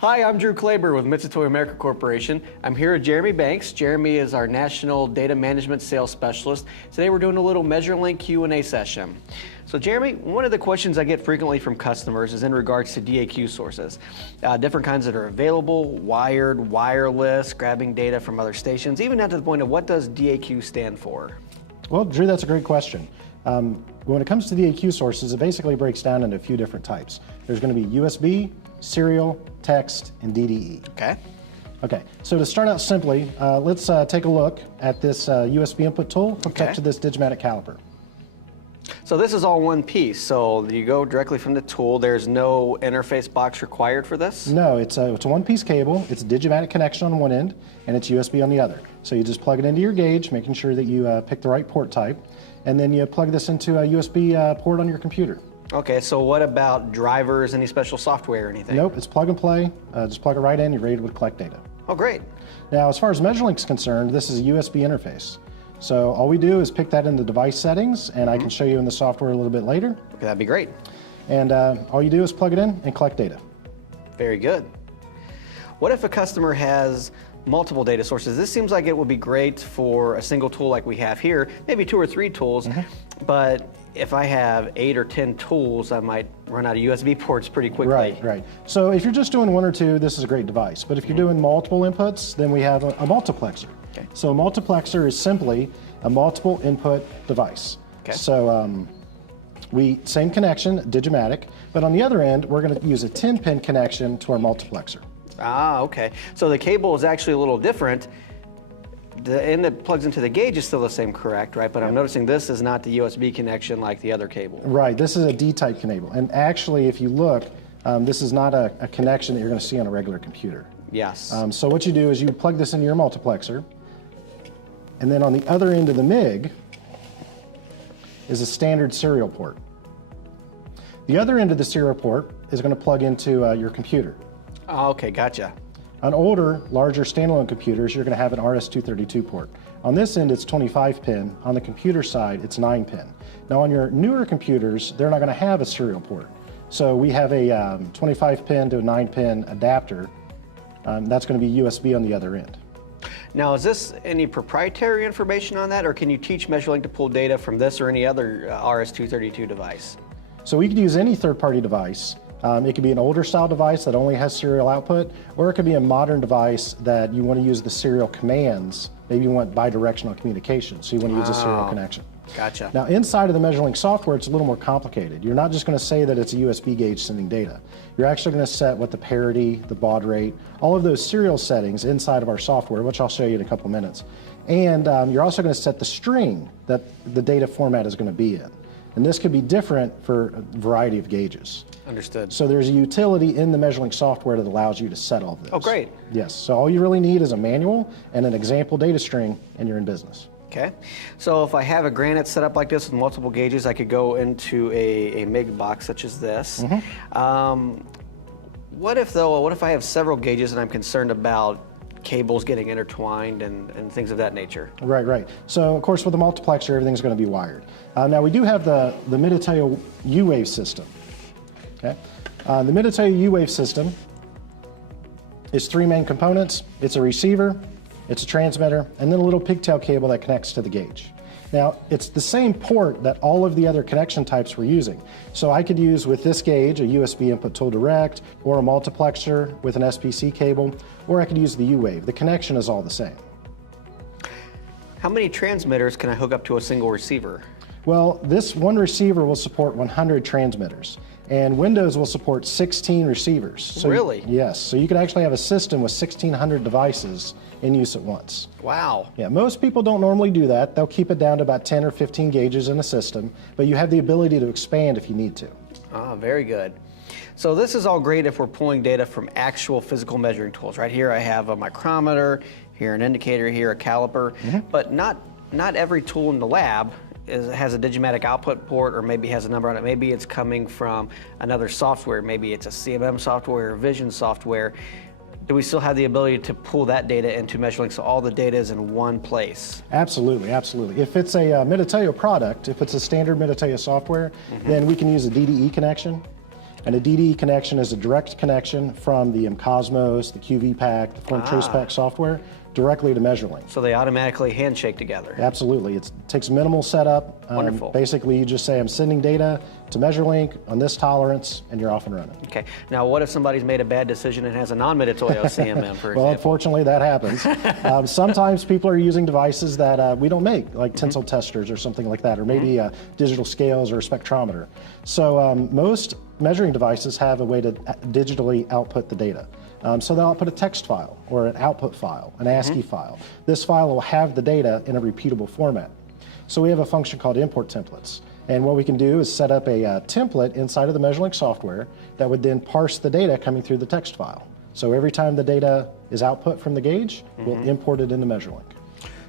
Hi, I'm Drew Klaber with Mitutoyo America Corporation. I'm here with Jeremy Banks. Jeremy is our National Data Management Sales Specialist. Today we're doing a little MeasureLink Q&A session. So Jeremy, one of the questions I get frequently from customers is in regards to DAQ sources. Different kinds that are available, wired, wireless, grabbing data from other stations, even down to the point of what does DAQ stand for? Well, Drew, that's a great question. When it comes to DAQ sources, it basically breaks down into a few different types. There's going to be USB, serial, text, and DDE. Okay. Okay, so to start out simply, let's take a look at this USB input tool hooked up to this Digimatic caliper. So this is all one piece, so you go directly from the tool. There's no interface box required for this? No, it's a one-piece cable. It's a Digimatic connection on one end, and it's USB on the other. So you just plug it into your gauge, making sure that you pick the right port type, and then you plug this into a USB port on your computer. Okay, so what about drivers, any special software or anything? Nope, it's plug and play. Just plug it right in, you're ready to collect data. Oh, great. Now, as far as MeasureLink is concerned, this is a USB interface. So all we do is pick that in the device settings, and I can show you in the software a little bit later. Okay, that'd be great. And all you do is plug it in and collect data. Very good. What if a customer has multiple data sources? This seems like it would be great for a single tool like we have here, maybe 2 or 3 tools, but if I have 8 or 10 tools, I might run out of USB ports pretty quickly. Right. So if you're just doing 1 or 2, this is a great device. But if you're doing multiple inputs, then we have a multiplexer. Okay. So a multiplexer is simply a multiple input device. Okay. So same connection, Digimatic, but on the other end, we're going to use a 10-pin connection to our multiplexer. Ah, okay. So the cable is actually a little different. The end that plugs into the gauge is still the same, correct, right? But I'm noticing this is not the USB connection like the other cable. Right, this is a D-type cable. And actually, if you look, this is not a connection that you're going to see on a regular computer. Yes. So what you do is you plug this into your multiplexer, and then on the other end of the MIG is a standard serial port. The other end of the serial port is going to plug into your computer. Oh, okay, gotcha. On older, larger standalone computers, you're going to have an RS-232 port. On this end, it's 25-pin. On the computer side, it's 9-pin. Now, on your newer computers, they're not going to have a serial port. So we have a 25-pin to a 9-pin adapter. That's going to be USB on the other end. Now, is this any proprietary information on that, or can you teach MeasureLink to pull data from this or any other RS-232 device? So we could use any third-party device. It could be an older style device that only has serial output, or it could be a modern device that you want to use the serial commands. Maybe you want bidirectional communication, so you want to use a serial connection. Gotcha. Now, inside of the MeasureLink software, it's a little more complicated. You're not just going to say that it's a USB gauge sending data. You're actually going to set what the parity, the baud rate, all of those serial settings inside of our software, which I'll show you in a couple minutes. And you're also going to set the string that the data format is going to be in. And this could be different for a variety of gauges. Understood. So there's a utility in the MeasureLink software that allows you to set all of this. Oh, great. Yes, so all you really need is a manual and an example data string, and you're in business. Okay. So if I have a granite set up like this with multiple gauges, I could go into a MIG box such as this. What if I have several gauges and I'm concerned about cables getting intertwined and things of that nature? Right. So of course with the multiplexer, everything's going to be wired. Now we do have the Mitutoyo UWave system. Okay, the Mitutoyo UWave system is 3 main components. It's a receiver, it's a transmitter, and then a little pigtail cable that connects to the gauge. Now, it's the same port that all of the other connection types we're using. So I could use with this gauge a USB input tool direct, or a multiplexer with an SPC cable, or I could use the UWave. The connection is all the same. How many transmitters can I hook up to a single receiver? Well, this one receiver will support 100 transmitters, and Windows will support 16 receivers. So really? Yes, so you could actually have a system with 1,600 devices in use at once. Wow. Yeah, most people don't normally do that. They'll keep it down to about 10 or 15 gauges in a system, but you have the ability to expand if you need to. Ah, very good. So this is all great if we're pulling data from actual physical measuring tools. Right here I have a micrometer, here an indicator, here a caliper, but not every tool in the lab has a Digimatic output port, or maybe has a number on it. Maybe it's coming from another software. Maybe it's a CMM software or vision software. Do we still have the ability to pull that data into MeasureLink so all the data is in one place? Absolutely. If it's a Mitutoyo product, if it's a standard Mitutoyo software, then we can use a DDE connection. And a DDE connection is a direct connection from the Cosmos, the QV Pack, the Form Trace Pack software directly to MeasurLink. So they automatically handshake together. Absolutely. It takes minimal setup. Wonderful. Basically, you just say, I'm sending data to MeasurLink on this tolerance, and you're off and running. Okay. Now, what if somebody's made a bad decision and has a non-Mitutoyo CMM, for example? Well, unfortunately, that happens. Sometimes people are using devices that we don't make, like tensile testers or something like that, or maybe digital scales or a spectrometer. So most measuring devices have a way to digitally output the data. So they'll output a text file or an output file, an ASCII file. This file will have the data in a repeatable format. So we have a function called import templates. And what we can do is set up a template inside of the MeasurLink software that would then parse the data coming through the text file. So every time the data is output from the gauge, we'll import it into MeasurLink.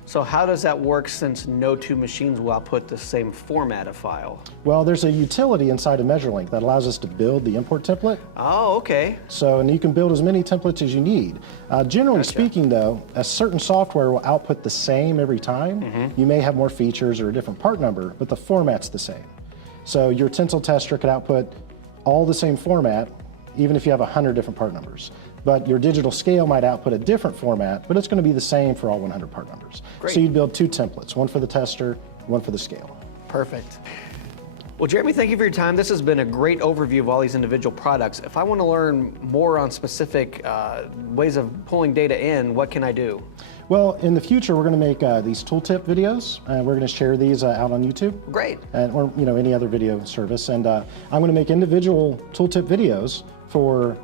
So how does that work, since no two machines will output the same format of file? Well, there's a utility inside of MeasurLink that allows us to build the import template. Oh, okay. So, and you can build as many templates as you need. Generally speaking, though, a certain software will output the same every time. You may have more features or a different part number, but the format's the same. So your tensile tester could output all the same format, even if you have 100 different part numbers. But your digital scale might output a different format, but it's going to be the same for all 100 part numbers. Great. So you'd build two templates, one for the tester, one for the scale. Perfect. Well, Jeremy, thank you for your time. This has been a great overview of all these individual products. If I want to learn more on specific ways of pulling data in, what can I do? Well, in the future, we're going to make these tooltip videos, and we're going to share these out on YouTube. Great. Or any other video service. And I'm going to make individual tooltip videos for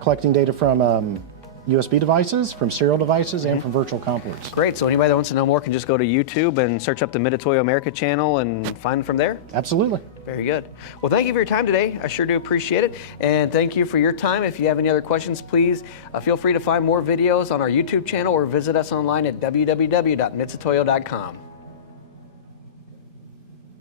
collecting data from USB devices, from serial devices, and from virtual COM ports. Great. So anybody that wants to know more can just go to YouTube and search up the Mitutoyo America channel and find them from there? Absolutely. Very good. Well, thank you for your time today. I sure do appreciate it. And thank you for your time. If you have any other questions, please feel free to find more videos on our YouTube channel or visit us online at www.mitutoyo.com.